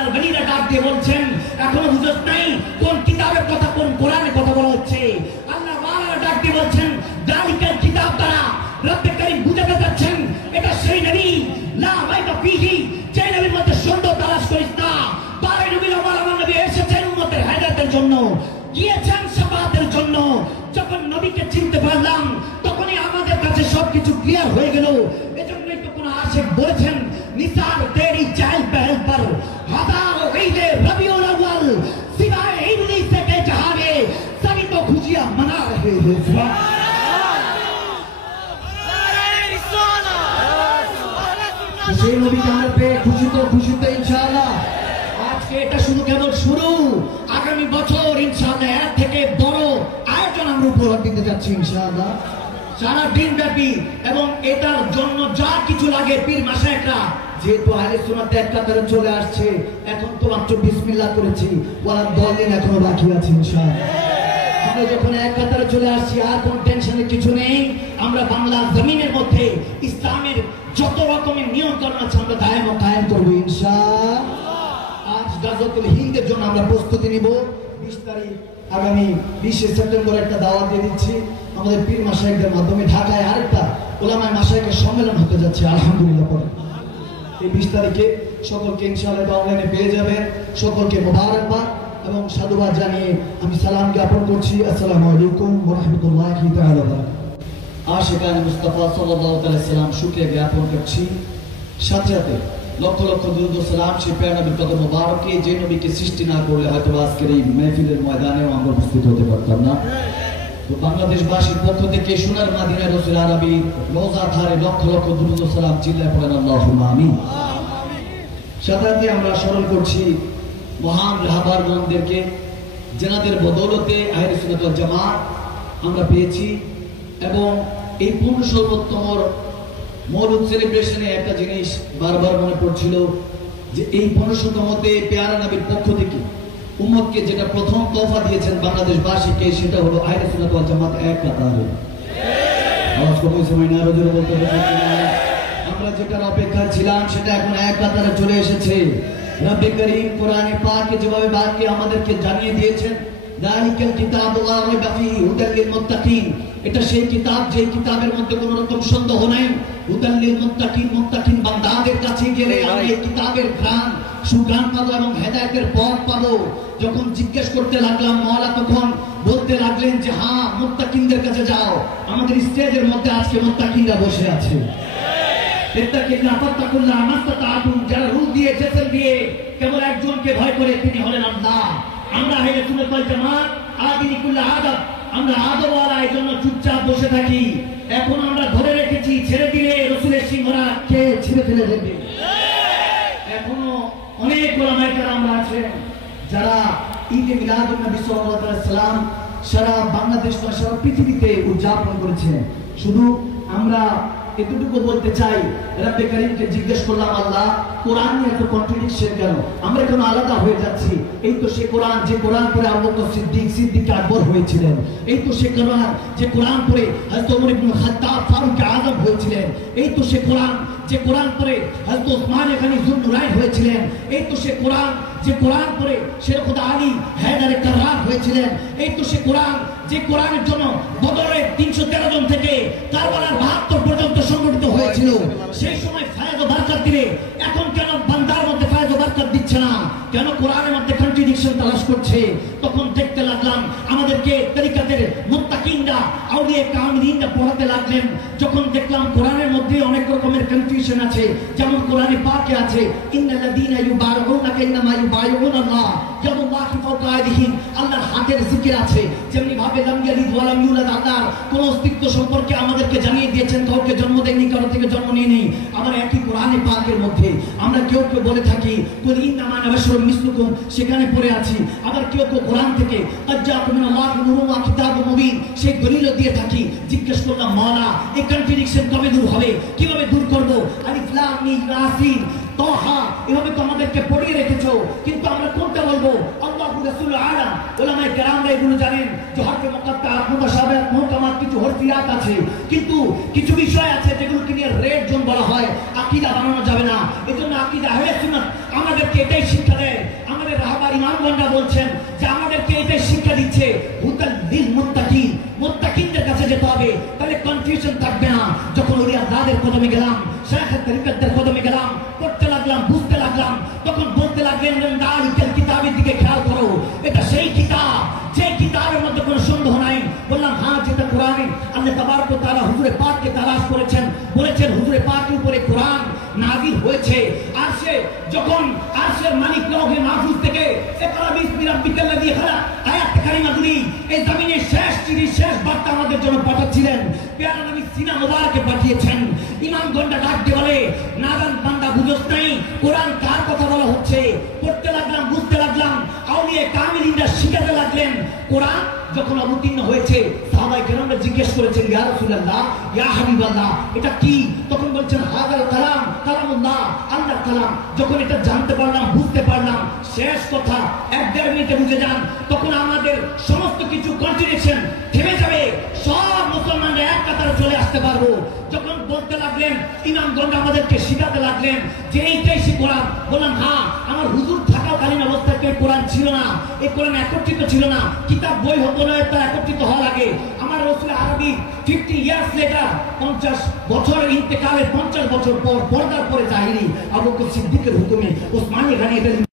আল্লাহর ওলিরা ডাক দিয়ে বলছেন এখনো বুঝছ নাই কোন কিতাবের কথা কোন কোরআনের কথা বলা হচ্ছে। আল্লাহ ওয়ালা ডাক দিয়ে বলছেন দালিকাল কিতাব দ্বারা রব্বে কারীম বুঝাতে যাচ্ছেন এটা সেই নবী লা রাইবা ফীহি, যে নবীর মধ্যে সন্দেহ তালাশ করিস না। তার নবীর আমার নবী এসেছেন উম্মতের হেদায়েতের জন্য, গিয়েছেন শাফাআতের জন্য। যখন নবীকে চিনতে পারলাম তখনই আমাদের কাছে সবকিছু ক্লিয়ার হয়ে গেল। এজন্যই তো কোন আশিক বলেছেন নিসার তেরি চাল পহল পর হাজার ঈদে রবিউল আউয়াল সিवाय इब्लीस के जहां में सभी तो खुशियां मना रहे हैं। সেই নবীকে আমরা পেয়ে খুশি তো ইনশাআল্লাহ। আজকে এটা শুধু কেবল শুরু, আগামী বছর ইনশাআল্লাহ এর থেকে বড় আয়োজন আমরা উপহার দিতে যাচ্ছি ইনশাআল্লাহ সারা দিন ব্যাপী। এবং এটার জন্য যা কিছু লাগে পীর মাশায়েখরা, যেহেতু আহলে সুন্নাত এক কাতারে চলে আসছে, এখন তো মাত্র বিসমিল্লাহ করেছি, ওয়ালা দলিন এখনো বাকি আছে ইনশাআল্লাহ। আমরা যখন এক কাতারে চলে আসছি আর কোন টেনশনের কিছু নেই। আমরা বাংলার জমিনের মধ্যে ইসলামের যত রকমের নিয়ন্ত্রণ আছে আমরা দায়েম ও কায়েম করবো ইনশাআল্লাহ। আজ গাজওয়াতুল হিন্দের জন্য আমরা প্রস্তুতি নিব। 20 তারিখ আগামী 20 সেপ্টেম্বর একটা দাওয়াত দিয়ে দিচ্ছি আমাদের পীর মাশায়েখদের মাধ্যমে। ঢাকায় আরেকটা উলামায়ে মাশায়েখের সম্মেলন হতে যাচ্ছে আলহামদুলিল্লাহ পরে। এই 20 তারিখে সকলকে ইনশাআল্লাহ অনলাইনে পেয়ে যাবেন। সকলকে মোবারকবাদ এবং সাধুবাদ জানিয়ে আমি সালাম জ্ঞাপন করছি। আসসালামু আলাইকুম ওয়া রাহমাতুল্লাহি তাআলা ওয়া বারাকাতুহু। আশিকান মুস্তাফা সাল্লাল্লাহু আলাইহি সাল্লাম শুকরিয়া জ্ঞাপন করছি। সাথে সাথে লক্ষ লক্ষ দুরূদ ও সালাম সেই প্রিয় নবীর কদম মোবারকে, যে নবীকে সৃষ্টি না করলে হয়তো আজকের এই মাহফিলের ময়দানেও আমরা উপস্থিত হতে পারতাম না। তো বাংলাদেশবাসীর পক্ষ থেকে সোনার মদিনা রাসূল আরবির রওজা ধারে লক্ষ লক্ষ দুরূদ ও সালাম চিল্লায় পড়েন আল্লাহুম্মা আমিন। সাথে সাথে আমরা স্মরণ করছি মহান রাহবারগণদেরকে, যেনাদের বদৌলতে আহলে সুন্নাত ওয়াল জামাত আমরা পেয়েছি। এবং এই 15তম মৌলুদ সেলিব্রেশনে একটা জিনিস বারবার মনে পড়ছিল যে এই 15তমতে পেয়ারা নবীর পক্ষ থেকে উম্মতকে যেটা প্রথম তোহফা দিয়েছেন বাংলাদেশবাসীকে, সেটা হলো আহলে সুন্নাত ওয়াল জামাত এক কাতারে। আওয়াজ কমে সময় না রোজরে বলতে হবে, আমরা যেটার অপেক্ষা ছিলাম সেটা এখন এক কাতারে চলে এসেছে। রব্বে করিম কোরআনে পাকে যেভাবে বাক্যে আমাদেরকে জানিয়ে দিয়েছেন দালিকাল কিতাবু লা রাইবা ফীহি হুদাল লিল মুত্তাকিন, এটা সেই কিতাব যে কিতাবের মধ্যে কোনো রকম সন্দেহ নাই। হুদাল লিল মুত্তাকিন, মুত্তাকিন বান্দাদের কাছে গেলে আমরা এই কিতাবের ঘ্রাণ সুঘ্রাণ পাবো এবং হেদায়েতের পথ পাবো। যখন জিজ্ঞেস করতে লাগলাম মাওলা তখন বলতে লাগলেন যে হ্যাঁ মুত্তাকিনদের কাছে যাও। আমাদের স্টেজের মধ্যে আজকে মুত্তাকিনরা বসে আছে। যারা রূপ দিয়ে জেসেল দিয়ে কেবল একজনকে ভয় করে, তিনি হলেন আল্লাহ। আমরা আহলে সুন্নাত ওয়াল জামাত আদিনী কুল্লা আদব, আমরা আদবওয়ালা, এই জন্য চুপচাপ বসে থাকি। এখন আমরা ধরে রেখেছি, ছেড়ে দিলে রাসূলের সিংহরা কে ছিঁড়ে ফেলে দেবে। এখনো অনেক ওলামায়ে কেরাম আছেন যারা ঈদে মিলাদুন নবী সাল্লাল্লাহু আলাইহি সাল্লাম সারা বাংলাদেশ বা সারা পৃথিবীতে উদযাপন করেছেন। শুধু আমরা এতটুকু বলতে চাই, রব্বে করিমকে জিজ্ঞেস করলাম আল্লাহ কোরআন নিয়ে এত কন্ট্রাডিকশন কেন, আমরা কেন আলাদা হয়ে যাচ্ছি? এই তো সে কোরআন যে কোরআন পড়ে আবু বকর সিদ্দিক আকবর হয়েছিলেন। এই তো সে কোরআন যে কোরআন পড়ে হযরত ওমর ইবনে খাত্তাব ফারুক আযম হয়েছিলেন। এই তো সে কোরআন যে কোরআন পড়ে হযরত ওসমান গনি যুন্নুরাইন হয়েছিলেন। এই তো সে কোরআন যে কোরআন পড়ে শের খুদা আলী হায়দারে কাররার হয়েছিলেন। এই তো সে কোরআন যে কোরআনের জন্য বদরের 313 জন থেকে কারবালার 72 পর্যন্ত সংগঠিত হয়েছিল। সেই সময় ফায়দ ও বরকত দিলে এখন কেন বান্দার মধ্যে ফায়দ ও বরকত দিচ্ছে না? কেন কোরআনের মধ্যে কন্ট্রাডিকশন তালাশ করছে? তখন দেখতে লাগলাম আমাদেরকে তরিকাতের মুত্তাকিনরা আউলিয়া কামিলিনরা পড়াতে লাগলেন। যখন দেখলাম কোরআনের মধ্যে অনেক রকমের কনফিউশন আছে, যেমন কোরআনে পাকে আছে ইন্নাল্লাযীনা ইউবায়ুনাকা ইন্নামা ইউবায়ুনাল্লাহ ইয়াদুল্লাহি ফাওকা আইদিহিম, আল্লাহর হাতের জিকির আছে। যেমনি ভাবে লাম ইয়ালিদ ওয়া লাম ইউলাদ, আল্লাহর কোন অস্তিত্ব সম্পর্কে আমাদেরকে জানিয়ে দিয়েছেন, কাউকে জন্ম দেননি, কারো থেকে জন্ম নিয়ে নেই। আবার একই কোরআনে পাকের মধ্যে আমরা কেউ কেউ বলে থাকি কুল ইন্নামা আনা বাশারুম মিসলুকুম, সেখানে পড়ে আছি। আবার কেউ কেউ কোরআন থেকে আজ্জাকুম মিনাল্লাহি নূরুন ওয়া কিতাবুম মুবিন সেই দলিলও দিয়ে থাকি। জিজ্ঞেস করলাম মাওলা এই কন্ট্রাডিকশন কবে দূর হবে, কিভাবে দূর করব? আলিফ লাম মিম ইয়াসিন তাহা এভাবে তো আমাদেরকে পড়িয়ে রেখেছো, কিন্তু আমরা কোনটা বলবো? আল্লাহু রাসূল আলাম। উলামায়ে কেরামরা এগুলো জানেন যে হরফে মুকাত্তাআত মুতাশাবিহাত মুহকামাত কিছু হরফিয়াত আছে, কিন্তু কিছু বিষয় আছে যেগুলোকে নিয়ে রেড জোন বলা হয়। আকীদা বানানো যাবে না। এজন্য আকীদা আহলে সুন্নাত আমাদেরকে এটাই শিক্ষা দেয়। আমাদের রাহবার ইমামগণরা বলছেন যে আমাদেরকে এটাই শিক্ষা দিচ্ছে হুদাল লিল মুত্তাকিন, মুত্তাকিনদের কাছে যেতে হবে, তাহলে কনফিউশন থাকবে না। যখন ওলিয়া আল্লাহদের কদমে গেলাম, শায়খ তরিকতদের কদমে গেলাম, পড়তে লাগলাম, বুঝতে লাগলাম, তখন বলতে লাগলেন দালিকাল কিতাবের দিকে খেয়াল করো, এটা সেই কিতাব যে কিতাবের মধ্যে কোনো সন্দেহ নাই। বললাম হ্যাঁ, যেটা কোরআনে আল্লাহ তাবারক ওয়া তাআলা হুজুরে পাককে তালাশ করেছেন, বলেছেন হুজুরে পাকের উপরে কোরআন নাযিল হয়েছে। আর সে যখন আরশের মালিক লৌহে মাহফুজ থেকে ইকরা বিসমি রাব্বিকাল্লাযী খালাক আয়াত কারিমাগুলি এই জমিনের শেষ চিঠি, শেষ বার্তা আমাদের জন্য পাঠাচ্ছিলেন, পেয়ারা নবী সিনা মুবারকে পাঠিয়েছেন। ইমামগণরা ডাক দিয়ে বলে নাদান বান্দা বুঝোস নাই কোরআন কার কথা বলা হচ্ছে। পড়তে লাগলাম, বুঝতে লাগলাম, আউলিয়া কামিলিনরা শিখাতে লাগলেন। কোরআন যখন অবতীর্ণ হয়েছে সাহাবায়ে কেরামরা জিজ্ঞেস করেছেন ইয়া রাসূলুল্লাহ, ইয়া হাবিবাল্লাহ, এটা কি? তখন বলছেন হাযাল কালাম কালামুল্লাহ, আল্লাহর কালাম। যখন এটা জানতে পারলাম, বুঝতে পারলাম, শেষ কথা 1-1.5 মিনিটে বুঝে যান, তখন আমাদের সমস্ত কিছু কন্টিনিউশন থেমে যাবে, সব মুসলমানরা এক কাতারে চলে আসতে পারবো। যখন বলতে লাগলেন ইমামগণ আমাদেরকে শিখাতে লাগলেন যে এইটাই সে কোরআন। বললাম হ্যাঁ, আমার হুজুর থাকাকালীন অবস্থায় এই কোরআন ছিল না, এই কোরআন একত্রিত ছিল না, কিতাব বই হতো না, তা একত্রিত হওয়া লাগে। আমার রাসূল আরবি 50 ইয়ার্স লেটার, 50 বছরের ইন্তেকালের 50 বছর পর পর্দার পরে জাহিরি আবু বকর সিদ্দিকের হুকুমে ওসমানী গানি